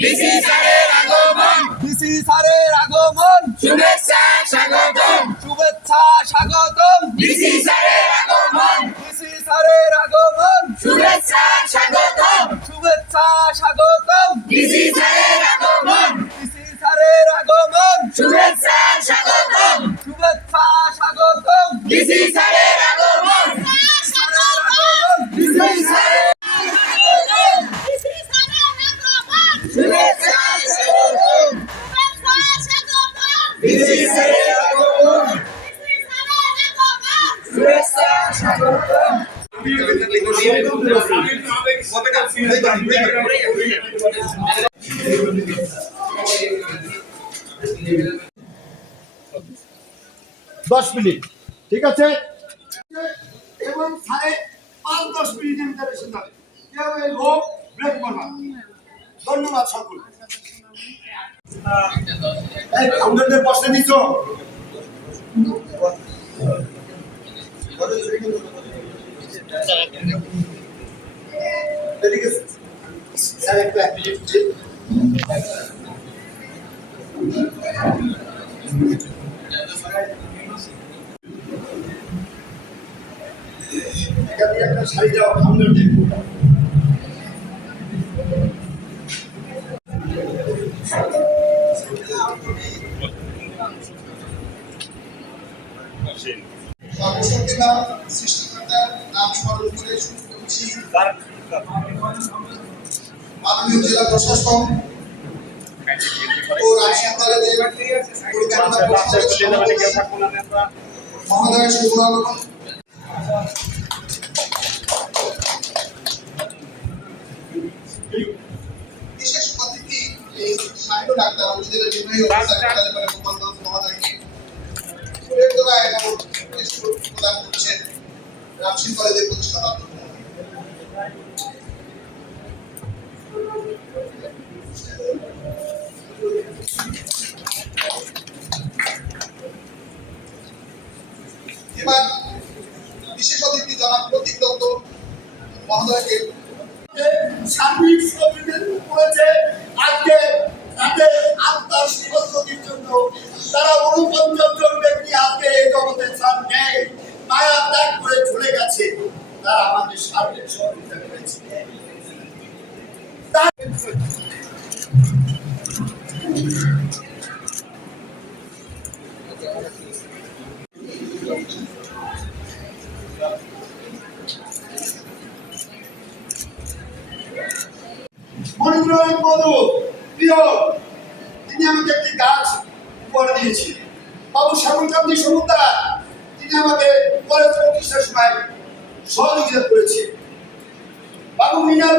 DC স্যারের আগমন, DC স্যারের আগমন, শুভেচ্ছা স্বাগতম, শুভেচ্ছা স্বাগতম। ডিসি স্যারের আগমন, ডিসি স্যারের আগমন, শুভেচ্ছা স্বাগতম, শুভেচ্ছা স্বাগতম। ডিসি স্যারের আগমন, ডিসি স্যারের আগমন, শুভেচ্ছা স্বাগতম, শুভেচ্ছা স্বাগতম। ডিসি স্যারের আগমন, স্যারের আগমন, ডিসি স্যারের শুভেচ্ছা স্বাগতম, ডিসি স্যারের আগমন, শুভেচ্ছা স্বাগতম। 10 মিনিট, ঠিক আছে? এবং 5-10 মিনিটের ভিতরে এসে যাবে। কেউ এই লোক ব্রেক করবা। ধন্যবাদ সকল। আমাদের বসে দিত স্যার একটু 1 মিনিট। একটা শাড়ি দাও আমাদের দেখো। সর্বশক্তিমান সৃষ্টিকর্তার নাম স্মরণ করে শুরু করছি মাননীয় জেলা প্রশাসক ও রাজশাহী কলেজের পরিচালনা পরিষদের মহোদয়ের শুভাগমন। বিশেষ অতিথি সাহিত্য ডাক্তার উপজেলা নির্বাহী অফিসার গোপালগঞ্জ মহোদয়কে ফুলের তোড়া এবং প্রদান করছেন রাজশাহী কলেজের প্রতিষ্ঠাতা। এবার বিশেষ অতিথি জনাব প্রতীক দত্ত মহোদয়কে সার্বিক সহযোগিতা করেছে। আজকে তাদের আত্মার শিবজ্যোতির জন্য তারা 49 জন ব্যক্তি আজকে এই জগতের স্থান নেই, মায়া ত্যাগ করে চলে গেছে। তারা আমাদের সার্বিক সহযোগিতা করেছে। মনিন্দ্রনাথ মধু প্রিয়, তিনি আমাকে একটি গাছ উপহার দিয়েছিলেন। বাবু শ্যামলকান্তি সমুদ্র, তিনি আমাকে কলেজ প্রতিষ্ঠার সময় সহযোগিতা করেছে। বাবু মিনার